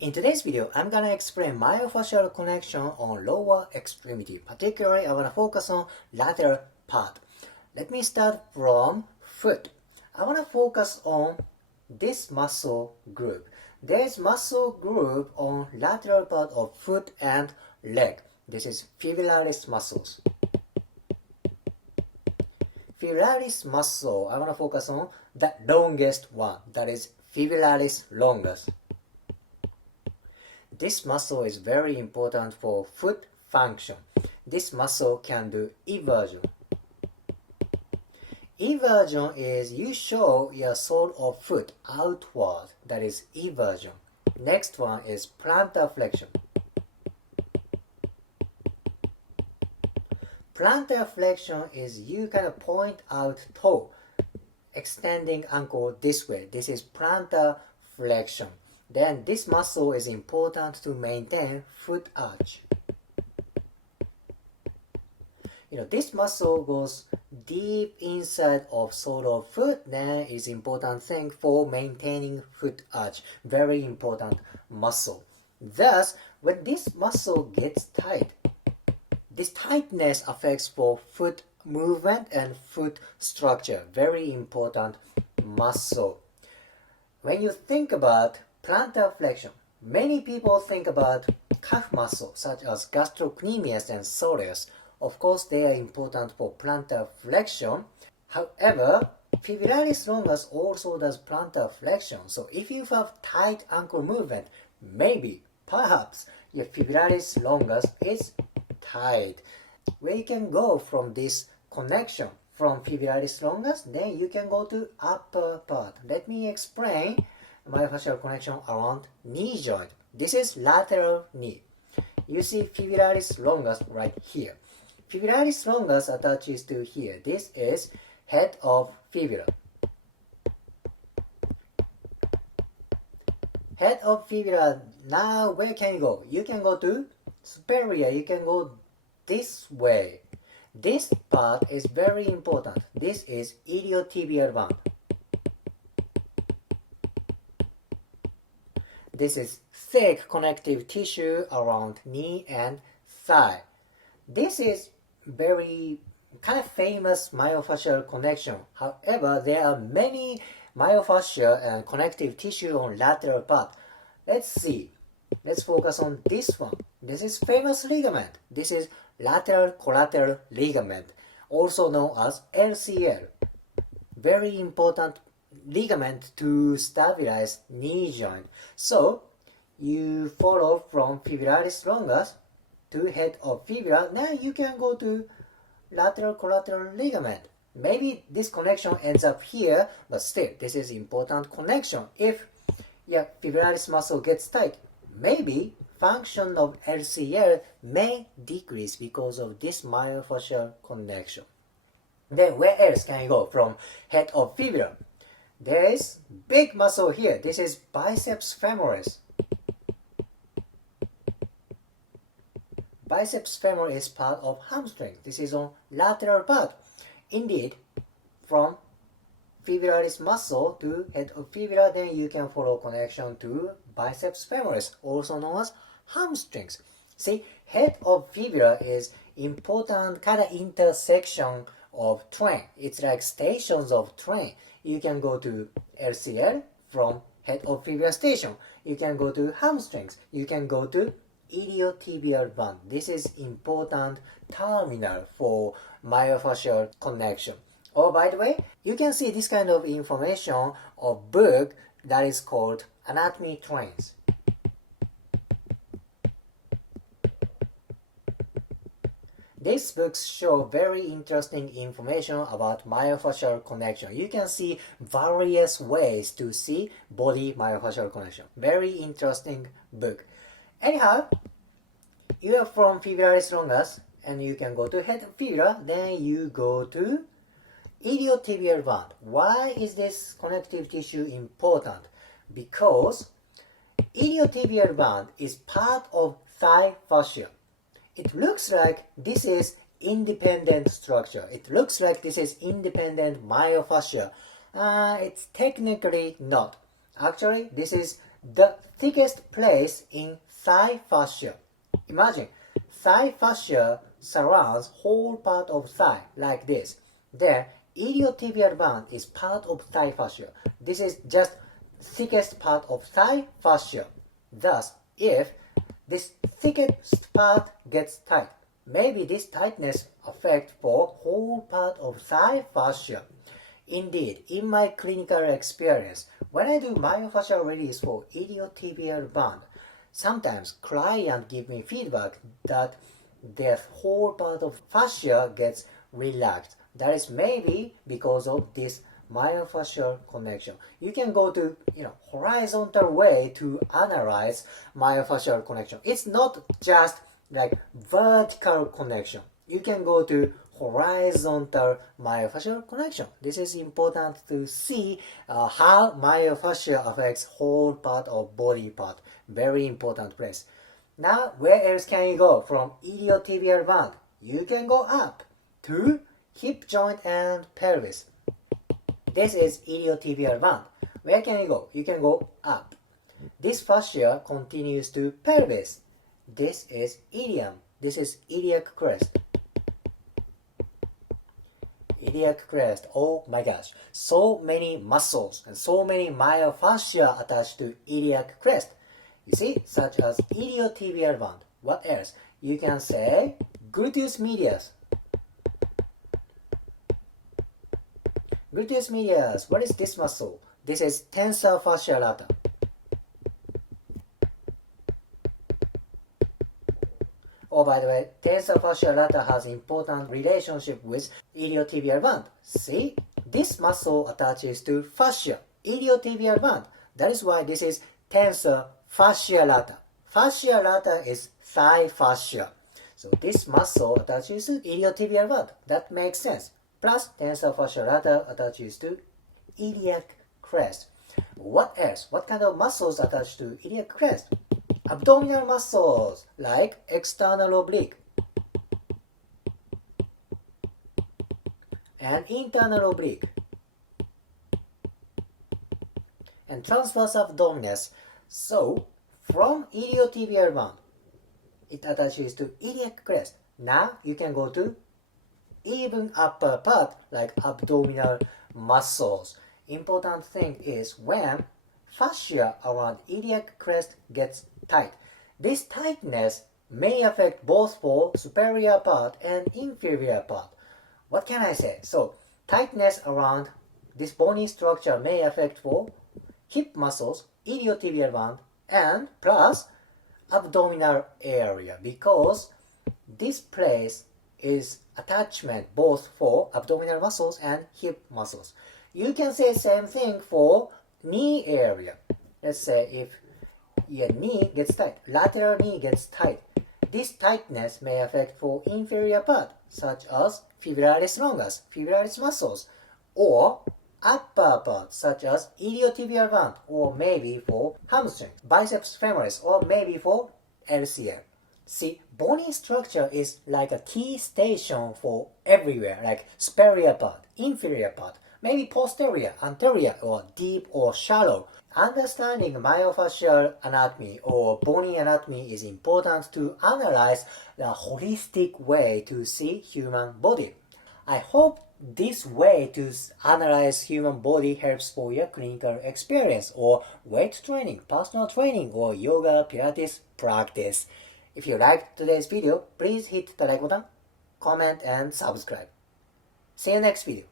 In today's video, I'm gonna explain myofascial connection on lower extremity. Particularly, I wanna focus on lateral part. Let me start from foot. I wanna focus on this muscle group. There's muscle group on lateral part of foot and leg. This is fibularis muscles. Fibularis muscle, I wanna focus on the longest one. That is fibularis longus. This muscle is very important for foot function. This muscle can do eversion. Eversion is you show your sole of foot outward. That is eversion. Next one is plantar flexion. Plantar flexion is you kind of point out toe, extending ankle this way. This is plantar flexion. Then this muscle is important to maintain foot arch. This muscle goes deep inside of sole of foot, then is important thing for maintaining foot arch. Very important muscle. Thus, when this muscle gets tight, this tightness affects for foot movement and foot structure. Very important muscle. When you think about plantar flexion, many people think about calf muscle such as gastrocnemius and soleus. Of course, they are important for plantar flexion. However, fibularis longus also does plantar flexion. So if you have tight ankle movement, maybe, perhaps, your fibularis longus is tight. Where you can go from this connection from fibularis longus, then you can go to upper part. Let me explain myofascial connection around knee joint. This is lateral knee. You see fibularis longus right here. Fibularis longus attaches to here. This is head of fibula. Head of fibula. Now where can you go? You can go to superior. You can go this way. This part is very important. This is iliotibial band. This is thick connective tissue around knee and thigh. This is very kind of famous myofascial connection. However, there are many myofascial and connective tissue on lateral part. Let's see. Let's focus on this one. This is famous ligament. This is lateral collateral ligament, also known as LCL. Very important ligament to stabilize knee joint. So you follow from fibularis longus to head of fibula. Now you can go to lateral collateral ligament. Maybe this connection ends up here, but still this is important connection. If your fibularis muscle gets tight, maybe function of LCL may decrease because of this myofascial connection. Then where else can you go from head of fibula? There is big muscle here. This is biceps femoris. Biceps femoris is part of hamstring. This is on lateral part. Indeed, from fibularis muscle to head of fibula, then you can follow connection to biceps femoris, also known as hamstrings. See, head of fibula is important kind of intersection of train. It's like stations of train. You can go to LCL from head of fibula station. You can go to hamstrings. You can go to iliotibial band. This is important terminal for myofascial connection. Oh, by the way, you can see this kind of information of book that is called Anatomy Trains. These books show very interesting information about myofascial connection. You can see various ways to see body myofascial connection. Very interesting book. Anyhow, you are from fibularis longus and you can go to head of fibula, then you go to iliotibial band. Why is this connective tissue important? Because iliotibial band is part of thigh fascia. It looks like this is independent structure. It looks like this is independent myofascia. It's technically not. Actually, this is the thickest place in thigh fascia. Imagine, thigh fascia surrounds whole part of thigh like this. Then iliotibial band is part of thigh fascia. This is just thickest part of thigh fascia. Thus, if this thickest part gets tight, maybe this tightness affects for whole part of thigh fascia. Indeed, in my clinical experience, when I do myofascial release for iliotibial band, sometimes client give me feedback that their whole part of fascia gets relaxed. That is maybe because of this myofascial connection. You can go to horizontal way to analyze myofascial connection. It's not just like vertical connection. You can go to horizontal myofascial connection. This is important to see how myofascia affects whole part of body part. Very important place. Now, where else can you go from iliotibial band? You can go up to hip joint and pelvis. This is iliotibial band. Where can you go? You can go up. This fascia continues to pelvis. This is ilium. This is iliac crest. Iliac crest. Oh my gosh. So many muscles and so many myofascia attached to iliac crest. You see, such as iliotibial band. What else? You can say gluteus medius. Gluteus medius. What is this muscle? This is tensor fascia lata. Oh, by the way, tensor fascia lata has important relationship with iliotibial band. See, this muscle attaches to fascia, iliotibial band. That is why this is tensor fascia lata. Fascia lata is thigh fascia. So this muscle attaches to iliotibial band. That makes sense. Plus tensor fascia lata attaches to iliac crest. What else? What kind of muscles attach to iliac crest? Abdominal muscles like external oblique and internal oblique and transverse abdominis. So from iliotibial band, it attaches to iliac crest. Now you can go to even upper part like abdominal muscles. Important thing is when fascia around iliac crest gets tight. This tightness may affect both for superior part and inferior part. What can I say? So tightness around this bony structure may affect for hip muscles, iliotibial band, and plus abdominal area, because this place is attachment both for abdominal muscles and hip muscles. You can say same thing for knee area. Let's say if your knee gets tight, lateral knee gets tight, this tightness may affect for inferior part such as fibularis longus, fibularis muscles, or upper part such as iliotibial band, or maybe for hamstring, biceps femoris, or maybe for LCL. See, bony structure is like a key station for everywhere, like superior part, inferior part, maybe posterior, anterior, or deep or shallow. Understanding myofascial anatomy or bony anatomy is important to analyze the holistic way to see human body. I hope this way to analyze human body helps for your clinical experience or weight training, personal training, or yoga, pilates practice. If you liked today's video, please hit the like button, comment, and subscribe. See you next video.